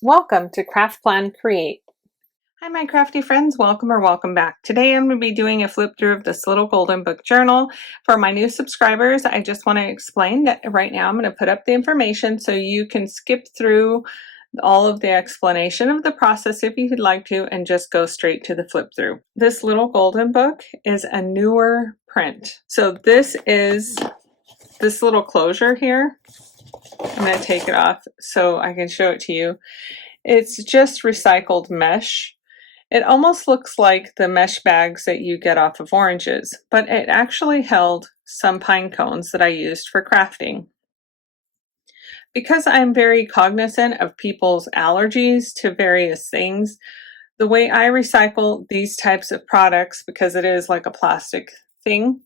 Welcome to CraftPlanCreate. Hi my crafty friends, welcome back. Today I'm going to be doing a flip through of this little golden book journal. For my new subscribers, I just want to explain that right now I'm going to put up the information so you can skip through all of the explanation of the process if you'd like to and just go straight to the flip through. This little golden book is a newer print. So this is this little closure here. I'm going to take it off so I can show it to you. It's just recycled mesh. It almost looks like the mesh bags that you get off of oranges, but it actually held some pine cones that I used for crafting. Because I'm very cognizant of people's allergies to various things, the way I recycle these types of products, because it is like a plastic thing,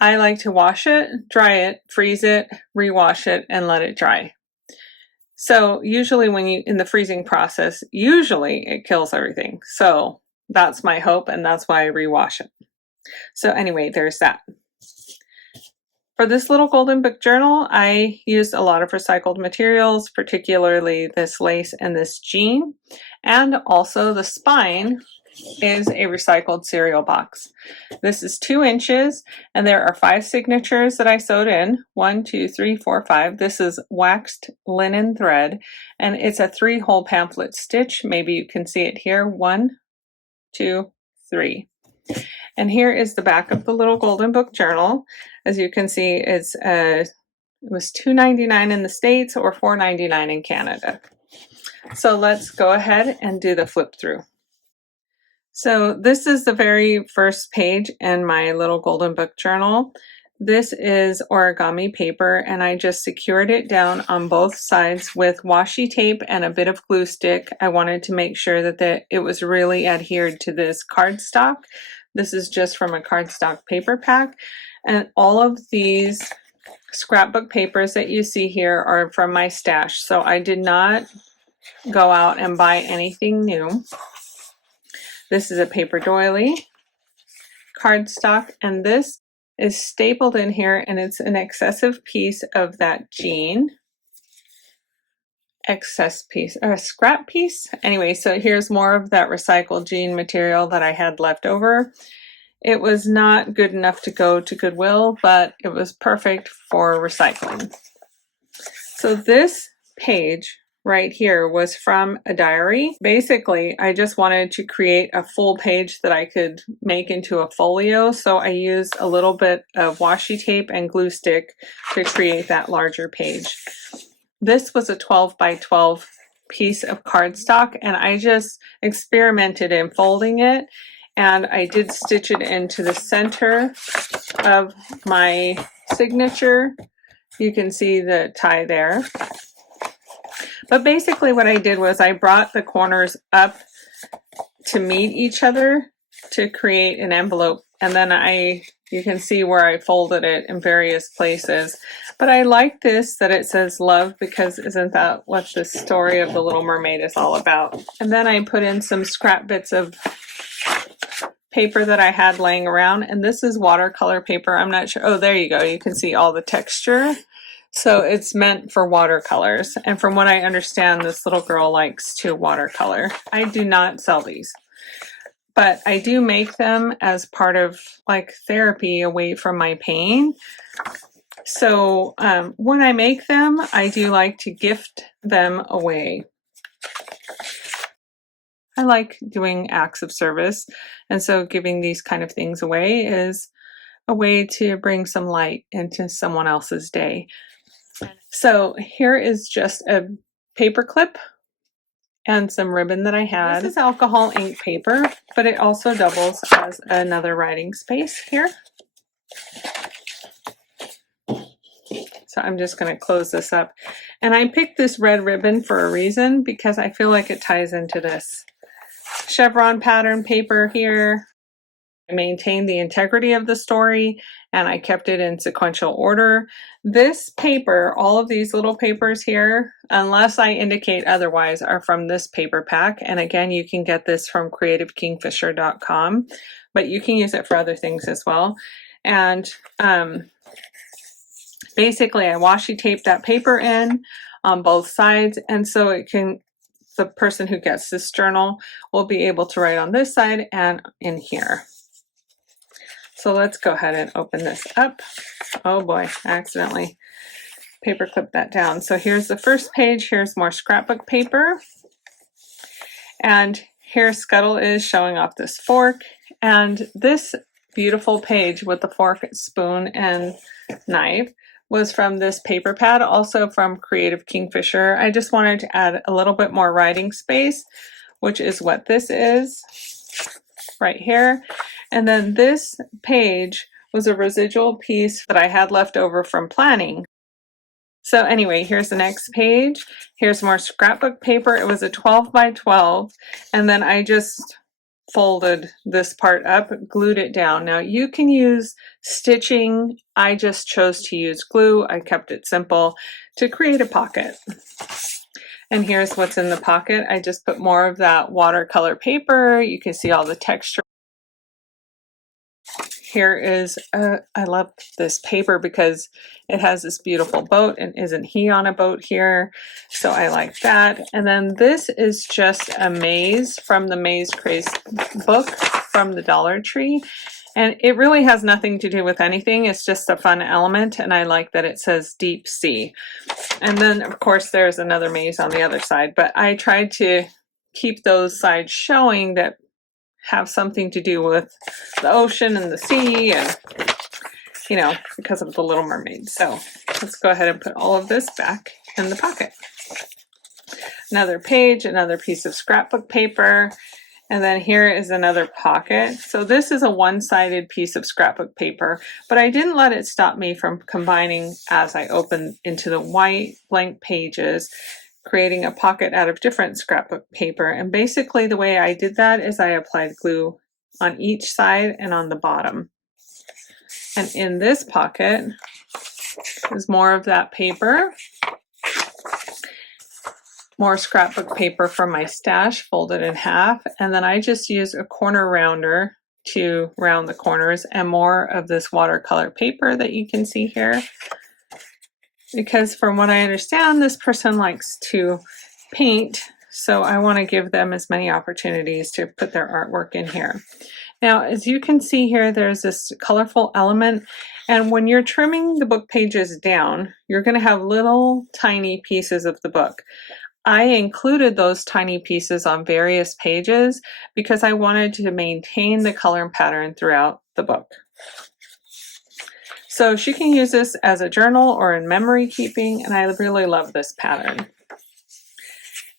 I like to wash it, dry it, freeze it, rewash it, and let it dry. So usually when you, in the freezing process, usually it kills everything. So that's my hope, and that's why I rewash it. So anyway, there's that. For this little golden book journal, I used a lot of recycled materials, particularly this lace and this jean, and also the spine is a recycled cereal box. This is 2 inches and there are 5 signatures that I sewed in. 1, 2, 3, 4, 5. This is waxed linen thread and it's a 3-hole pamphlet stitch. Maybe you can see it here. 1, 2, 3. And here is the back of the little golden book journal. As you can see, it was $2.99 in the States or $4.99 in Canada. So let's go ahead and do the flip through. So this is the very first page in my little golden book journal. This is origami paper and I just secured it down on both sides with washi tape and a bit of glue stick. I wanted to make sure that it was really adhered to this cardstock. This is just from a cardstock paper pack. And all of these scrapbook papers that you see here are from my stash. So I did not go out and buy anything new. This is a paper doily, cardstock, and this is stapled in here and it's an excessive piece of that jean. Excess piece, or a scrap piece. Anyway, so here's more of that recycled jean material that I had left over. It was not good enough to go to Goodwill, but it was perfect for recycling. So this page right here was from a diary. Basically, I just wanted to create a full page that I could make into a folio. So I used a little bit of washi tape and glue stick to create that larger page. This was a 12 by 12 piece of cardstock and I just experimented in folding it and I did stitch it into the center of my signature. You can see the tie there. But basically what I did was I brought the corners up to meet each other to create an envelope. And then you can see where I folded it in various places. But I like this that it says love because isn't that what the story of the Little Mermaid is all about? And then I put in some scrap bits of paper that I had laying around. And this is watercolor paper. I'm not sure. Oh, there you go. You can see all the texture. So it's meant for watercolors. And from what I understand, this little girl likes to watercolor. I do not sell these, but I do make them as part of like therapy away from my pain. So when I make them, I do like to gift them away. I like doing acts of service. And so giving these kind of things away is a way to bring some light into someone else's day. So here is just a paper clip and some ribbon that I had. This is alcohol ink paper, but it also doubles as another writing space here. So I'm just going to close this up. And I picked this red ribbon for a reason because I feel like it ties into this chevron pattern paper here. I maintained the integrity of the story and I kept it in sequential order. This paper, all of these little papers here, unless I indicate otherwise, are from this paper pack. And again, you can get this from creativekingfisher.com, but you can use it for other things as well. And basically I washi taped that paper in on both sides and so it can the person who gets this journal will be able to write on this side and in here. So let's go ahead and open this up. Oh boy, I accidentally paper clipped that down. So here's the first page. Here's more scrapbook paper. And here Scuttle is showing off this fork. And this beautiful page with the fork, spoon, and knife was from this paper pad, also from Creative Kingfisher. I just wanted to add a little bit more writing space, which is what this is right here. And then this page was a residual piece that I had left over from planning. So anyway, here's the next page. Here's more scrapbook paper. It was a 12 by 12, and then I just folded this part up, glued it down. Now you can use stitching. I just chose to use glue. I kept it simple to create a pocket. And here's what's in the pocket. I just put more of that watercolor paper. You can see all the texture. Here is, I love this paper because it has this beautiful boat, and isn't he on a boat here? So I like that. And then this is just a maze from the Maze Craze book from the Dollar Tree. And it really has nothing to do with anything. It's just a fun element. And I like that it says deep sea. And then of course there's another maze on the other side, but I tried to keep those sides showing that have something to do with the ocean and the sea, and you know, because of the Little Mermaid. So let's go ahead and put all of this back in the pocket. Another page, another piece of scrapbook paper, and then here is another pocket. So this is a one-sided piece of scrapbook paper, but I didn't let it stop me from combining as I opened into the white blank pages, creating a pocket out of different scrapbook paper. And basically the way I did that is I applied glue on each side and on the bottom. And in this pocket is more of that paper, more scrapbook paper from my stash folded in half. And then I just used a corner rounder to round the corners, and more of this watercolor paper that you can see here. Because from what I understand, this person likes to paint, so I want to give them as many opportunities to put their artwork in here. Now, as you can see here, there's this colorful element, and when you're trimming the book pages down, you're going to have little tiny pieces of the book. I included those tiny pieces on various pages because I wanted to maintain the color and pattern throughout the book. So she can use this as a journal or in memory keeping, and I really love this pattern.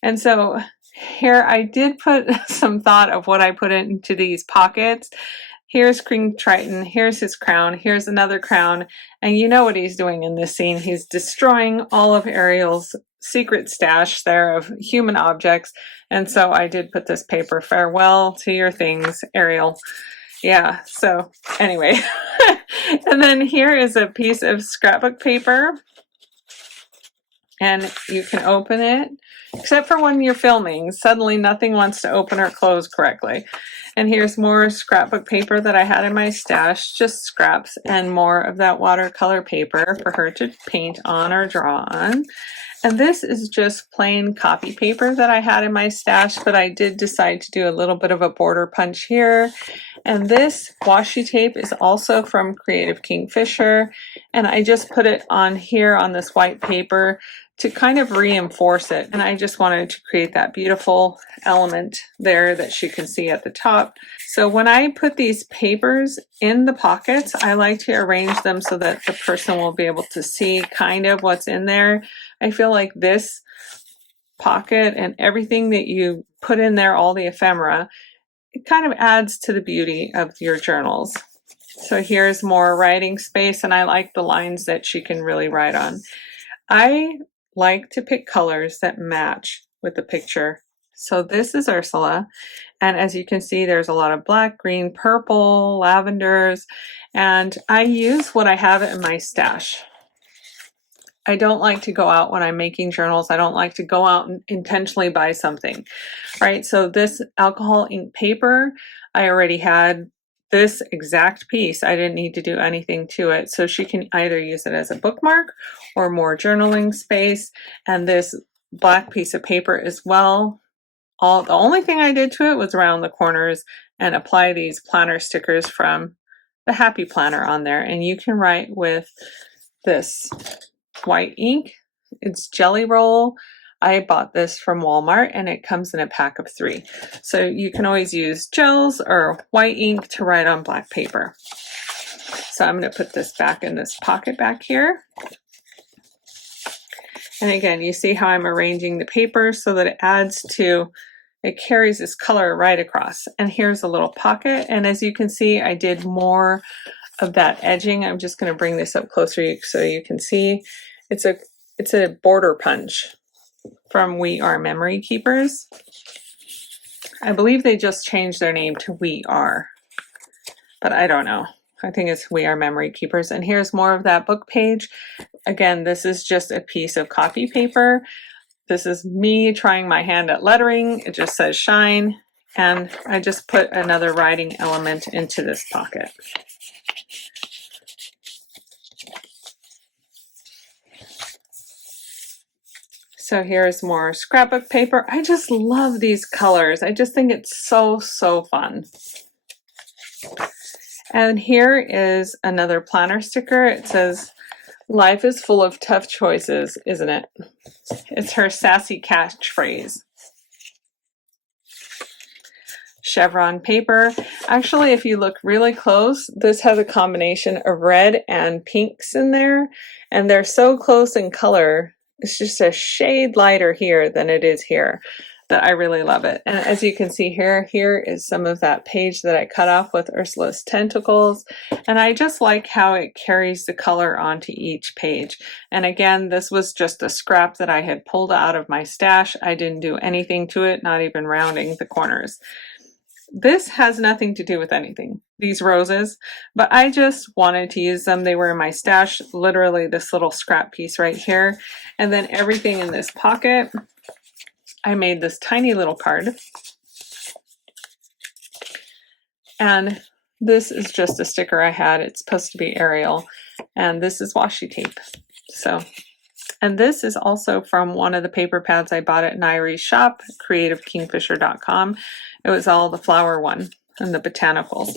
And so here I did put some thought of what I put into these pockets. Here's King Triton, here's his crown, here's another crown, and you know what he's doing in this scene. He's destroying all of Ariel's secret stash there of human objects, and so I did put this paper, farewell to your things, Ariel. Yeah, so anyway. And then here is a piece of scrapbook paper, and you can open it, except for when you're filming. Suddenly nothing wants to open or close correctly. And here's more scrapbook paper that I had in my stash, just scraps, and more of that watercolor paper for her to paint on or draw on. And this is just plain copy paper that I had in my stash, but I did decide to do a little bit of a border punch here. And this washi tape is also from Creative Kingfisher, and I just put it on here on this white paper to kind of reinforce it. And I just wanted to create that beautiful element there that you can see at the top. So when I put these papers in the pockets, I like to arrange them so that the person will be able to see kind of what's in there. I feel like this pocket and everything that you put in there, all the ephemera, it kind of adds to the beauty of your journals. So here's more writing space, and I like the lines that she can really write on. I like to pick colors that match with the picture. So this is Ursula, and as you can see, there's a lot of black, green, purple, lavenders, and I use what I have in my stash. I don't like to go out when I'm making journals. I don't like to go out and intentionally buy something, right? So this alcohol ink paper, I already had this exact piece. I didn't need to do anything to it. So she can either use it as a bookmark or more journaling space. And this black piece of paper as well the only thing I did to it was around the corners and apply these planner stickers from the Happy Planner on there. And you can write with this white ink. It's Jelly Roll. I bought this from Walmart and it comes in a pack of 3. So you can always use gels or white ink to write on black paper. So I'm going to put this back in this pocket back here. And again, you see how I'm arranging the paper so that it carries this color right across. And here's a little pocket. And as you can see, I did more of that edging. I'm just going to bring this up closer so you can see. It's a border punch from We Are Memory Keepers. I believe they just changed their name to We Are, but I don't know. I think it's We Are Memory Keepers. And here's more of that book page. Again, this is just a piece of copy paper. This is me trying my hand at lettering. It just says shine. And I just put another writing element into this pocket. So here's more scrapbook paper. I just love these colors. I just think it's so, so fun. And here is another planner sticker. It says, "Life is full of tough choices, isn't it?" It's her sassy catchphrase. Chevron paper. Actually, if you look really close, this has a combination of red and pinks in there, and they're so close in color. It's just a shade lighter here than it is here, that I really love it. And as you can see here is some of that page that I cut off with Ursula's tentacles. And I just like how it carries the color onto each page. And again, this was just a scrap that I had pulled out of my stash. I didn't do anything to it, not even rounding the corners. This has nothing to do with anything, these roses, but I just wanted to use them. They were in my stash, literally this little scrap piece right here. And then everything in this pocket, I made this tiny little card. And this is just a sticker I had. It's supposed to be Arial. And this is washi tape. And this is also from one of the paper pads I bought at Nairi's shop, creativekingfisher.com. It was all the flower one and the botanicals.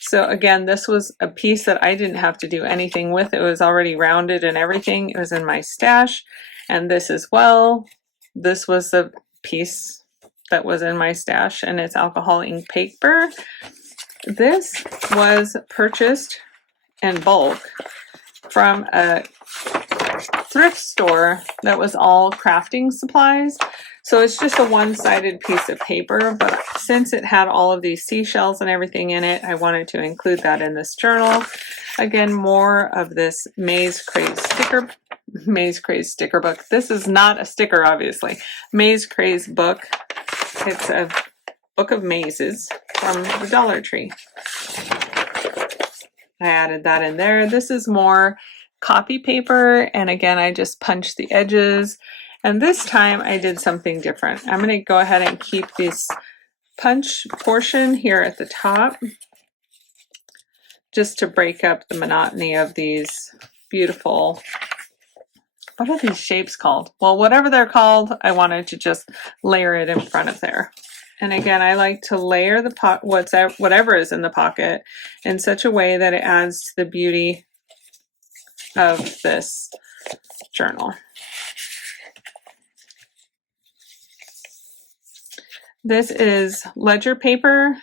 So again, this was a piece that I didn't have to do anything with. It was already rounded and everything. It was in my stash. And this as well. This was the piece that was in my stash, and it's alcohol ink paper. This was purchased in bulk from a thrift store that was all crafting supplies. So it's just a one-sided piece of paper, but since it had all of these seashells and everything in it, I wanted to include that in this journal. Again, more of this Maze Craze sticker book. This is not a sticker, obviously. Maze Craze book. It's a book of mazes from the Dollar Tree. I added that in there. This is more copy paper, and again, I just punched the edges. And this time I did something different. I'm going to go ahead and keep this punch portion here at the top, just to break up the monotony of these beautiful, what are these shapes called? Well, whatever they're called, I wanted to just layer it in front of there. And again, I like to layer the whatever is in the pocket in such a way that it adds to the beauty of this journal. This is ledger paper.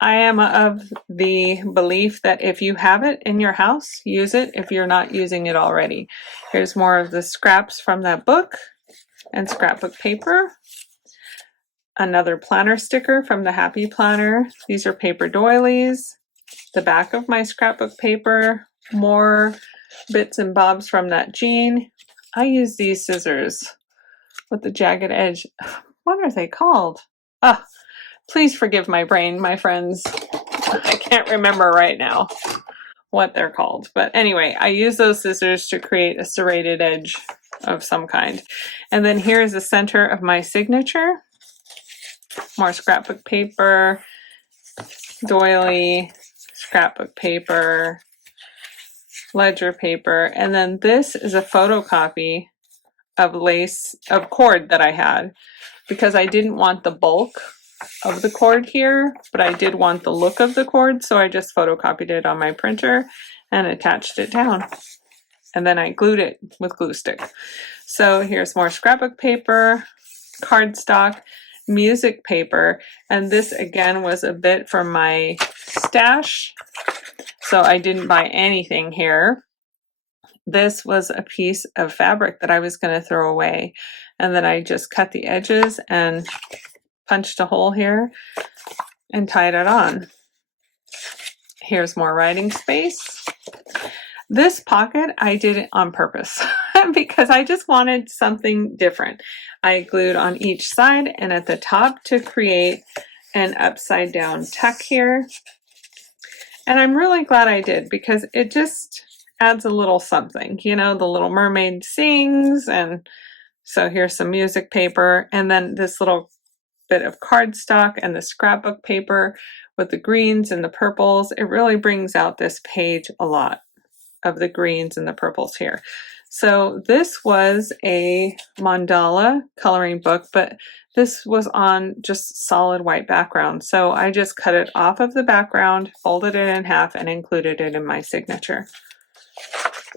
I am of the belief that if you have it in your house, use it if you're not using it already. Here's more of the scraps from that book and scrapbook paper. Another planner sticker from the Happy Planner. These are paper doilies. The back of my scrapbook paper. More bits and bobs from that jean. I use these scissors with the jagged edge. What are they called? Please forgive my brain, my friends. I can't remember right now what they're called. But anyway, I use those scissors to create a serrated edge of some kind. And then here's the center of my signature. More scrapbook paper, doily, scrapbook paper, ledger paper, and then this is a photocopy of cord that I had because I didn't want the bulk of the cord here, but I did want the look of the cord, so I just photocopied it on my printer and attached it down. And then I glued it with glue stick. So here's more scrapbook paper, cardstock, music paper, and this again was a bit from my stash, so I didn't buy anything here. This was a piece of fabric that I was going to throw away, and then I just cut the edges and punched a hole here and tied it on. Here's more writing space. This pocket I did it on purpose because I just wanted something different. I glued on each side and at the top to create an upside down tuck here. And I'm really glad I did because it just adds a little something. You know, the little mermaid sings, and so here's some music paper, and then this little bit of cardstock and the scrapbook paper with the greens and the purples. It really brings out this page a lot, of the greens and the purples here. So this was a mandala coloring book, but this was on just solid white background. So I just cut it off of the background, folded it in half, and included it in my signature.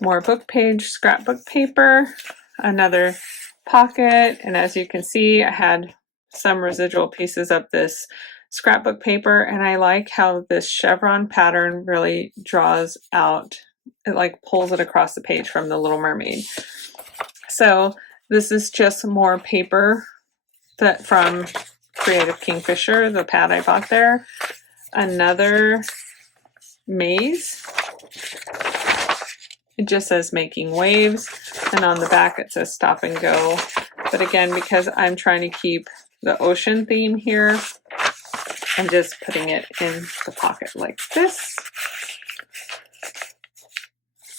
More book page scrapbook paper, another pocket, and as you can see, I had some residual pieces of this scrapbook paper, and I like how this chevron pattern really draws out. It like pulls it across the page from the Little Mermaid. So this is just more paper that from Creative Kingfisher, the pad I bought there. Another maze. It just says making waves, and on the back it says stop and go. But again, because I'm trying to keep the ocean theme here, I'm just putting it in the pocket like this.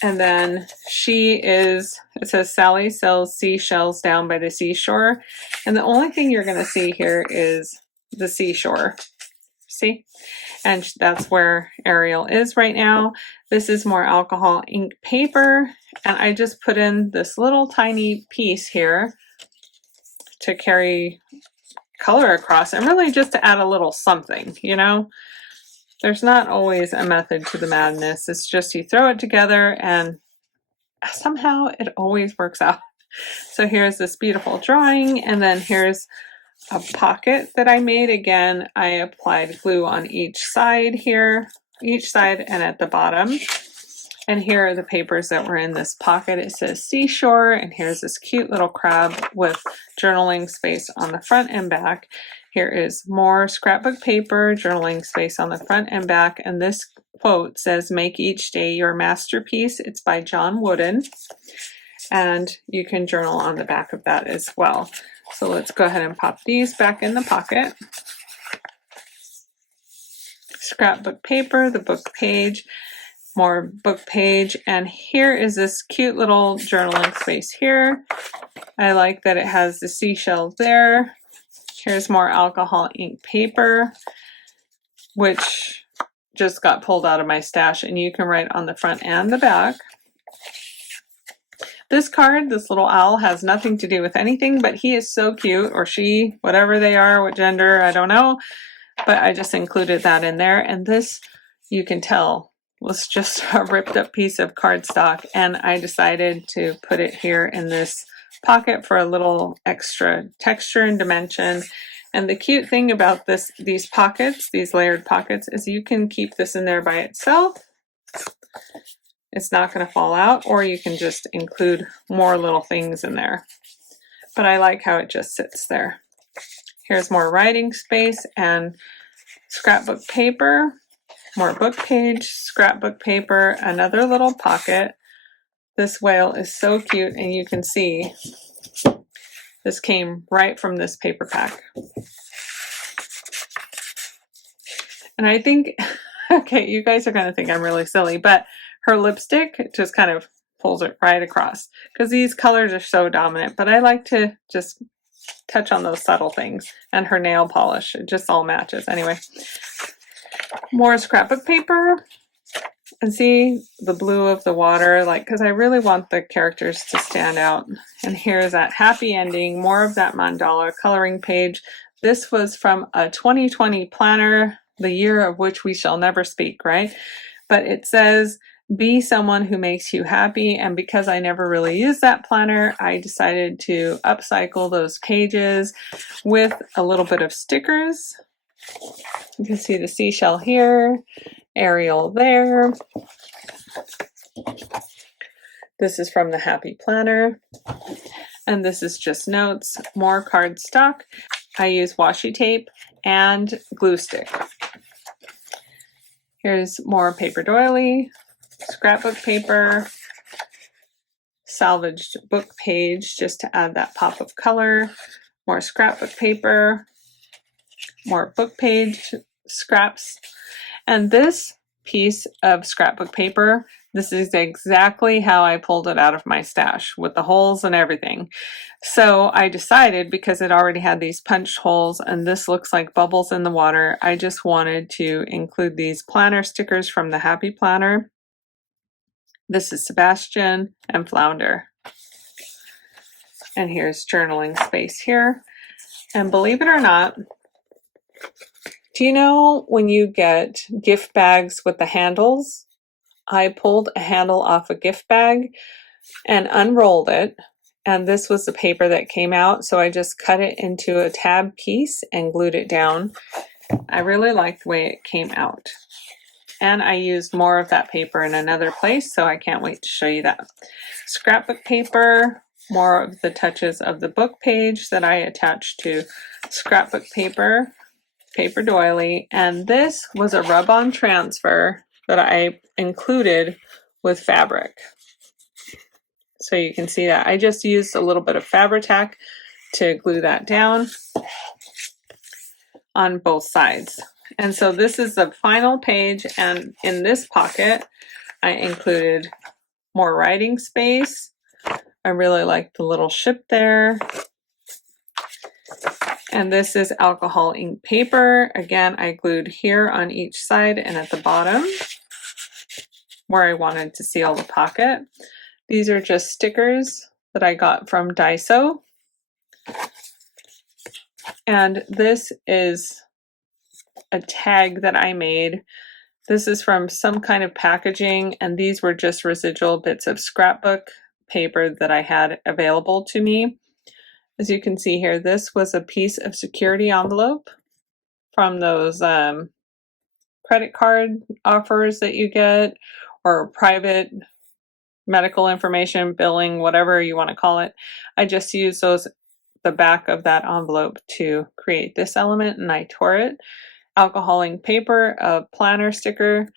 And then it says Sally sells seashells down by the seashore. And the only thing you're going to see here is the seashore. See? And that's where Ariel is right now. This is more alcohol ink paper. And I just put in this little tiny piece here to carry color across and really just to add a little something, you know? There's not always a method to the madness. It's just you throw it together and somehow it always works out. So here's this beautiful drawing, and then here's a pocket that I made. Again, I applied glue on each side here, and at the bottom. And here are the papers that were in this pocket. It says seashore, and here's this cute little crab with journaling space on the front and back. Here is more scrapbook paper, journaling space on the front and back, and this quote says, "Make each day your masterpiece." It's by John Wooden, and you can journal on the back of that as well. So let's go ahead and pop these back in the pocket. Scrapbook paper, the book page, more book page, and here is this cute little journaling space here. I like that it has the seashells there. Here's more alcohol ink paper, which just got pulled out of my stash, and you can write on the front and the back. This card, this little owl, has nothing to do with anything, but he is so cute, or she, whatever they are, what gender, I don't know, but I just included that in there. And this, you can tell, was just a ripped up piece of cardstock, and I decided to put it here in this pocket for a little extra texture and dimension. And the cute thing about these pockets, these layered pockets, is you can keep this in there by itself. It's not going to fall out, or you can just include more little things in there. But I like how it just sits there. Here's more writing space and scrapbook paper, more book page, scrapbook paper, another little pocket. This whale is so cute, and you can see this came right from this paper pack. And I think, okay, you guys are going to think I'm really silly, but her lipstick just kind of pulls it right across because these colors are so dominant, but I like to just touch on those subtle things. And her nail polish, it just all matches. Anyway, more scrapbook paper, And see the blue of the water, like, because I really want the characters to stand out. And here's that happy ending, more of that mandala coloring page. This was from a 2020 planner, the year of which we shall never speak, right? But it says, be someone who makes you happy. And because I never really used that planner, I decided to upcycle those pages with a little bit of stickers. You can see the seashell here, Ariel there. This is from the Happy Planner. And this is just notes, more cardstock. I use washi tape and glue stick. Here's more paper doily, scrapbook paper, salvaged book page just to add that pop of color, more scrapbook paper, more book page scraps. And this piece of scrapbook paper, this is exactly how I pulled it out of my stash with the holes and everything. So I decided, because it already had these punched holes and this looks like bubbles in the water, I just wanted to include these planner stickers from the Happy Planner. This is Sebastian and Flounder. And here's journaling space here. And believe it or not, do you know when you get gift bags with the handles? I pulled a handle off a gift bag and unrolled it. And this was the paper that came out. So I just cut it into a tab piece and glued it down. I really liked the way it came out. And I used more of that paper in another place, so I can't wait to show you that. Scrapbook paper, more of the touches of the book page that I attached to scrapbook paper, paper doily, and this was a rub-on transfer that I included with fabric. So you can see that I just used a little bit of Fabri-Tac to glue that down on both sides. And so this is the final page, and in this pocket I included more writing space. I really like the little ship there. And this is alcohol ink paper. Again, I glued here on each side and at the bottom where I wanted to seal the pocket. These are just stickers that I got from Daiso. And this is a tag that I made. This is from some kind of packaging, and these were just residual bits of scrapbook paper that I had available to me. As you can see here, this was a piece of security envelope from those credit card offers that you get, or private medical information, billing, whatever you want to call it. I just used the back of that envelope to create this element, and I tore it. Alcohol ink paper, a planner sticker,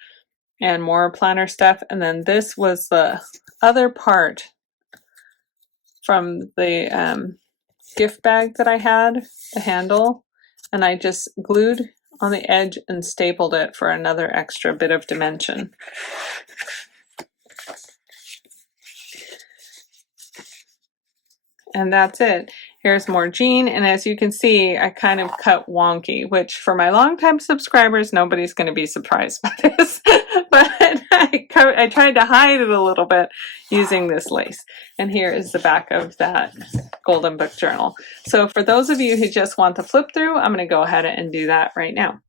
and more planner stuff. And then this was the other part from the gift bag that I had, the handle, and I just glued on the edge and stapled it for another extra bit of dimension. And that's it. Here's more jean, and as you can see, I kind of cut wonky, which for my longtime subscribers, nobody's going to be surprised by this. But I tried to hide it a little bit using this lace. And here is the back of that golden book journal. So for those of you who just want to flip through, I'm going to go ahead and do that right now.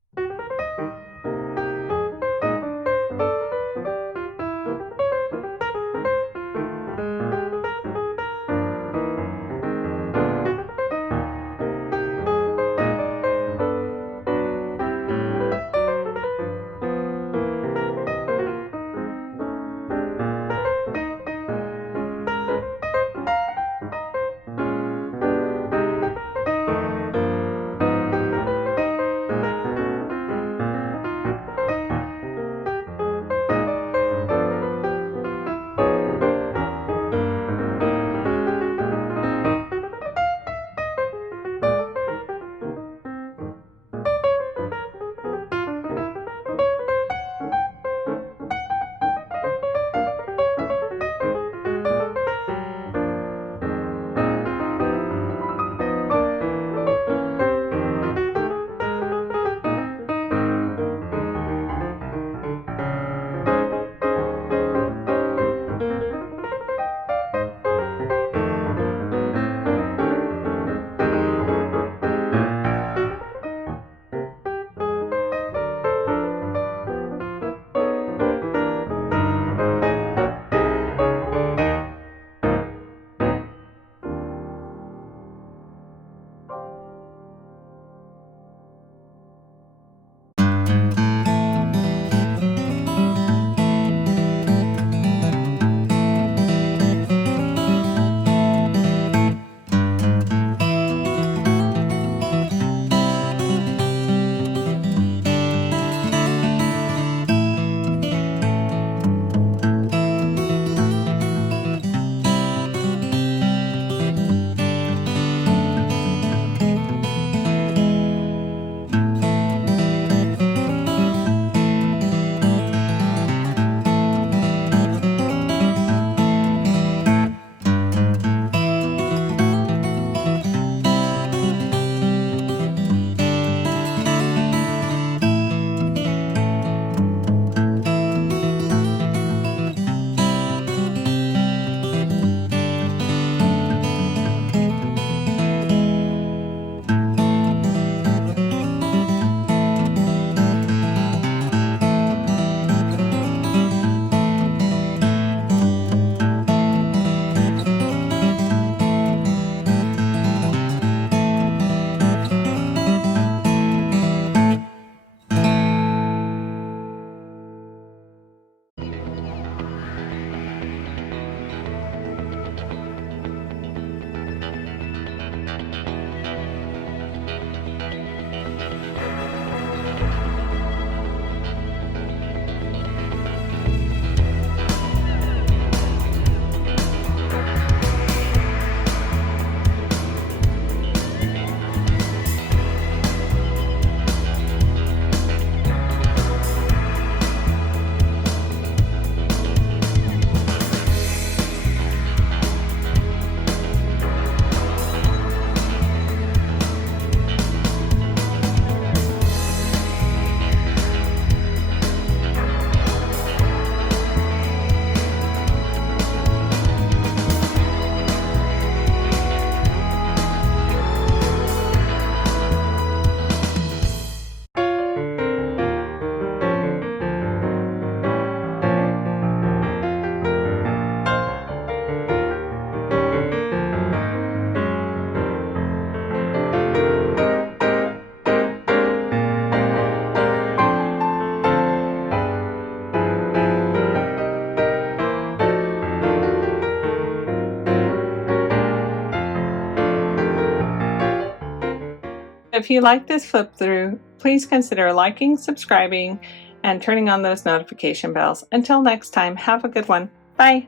If you like this flip through, please consider liking, subscribing, and turning on those notification bells. Until next time, have a good one. Bye.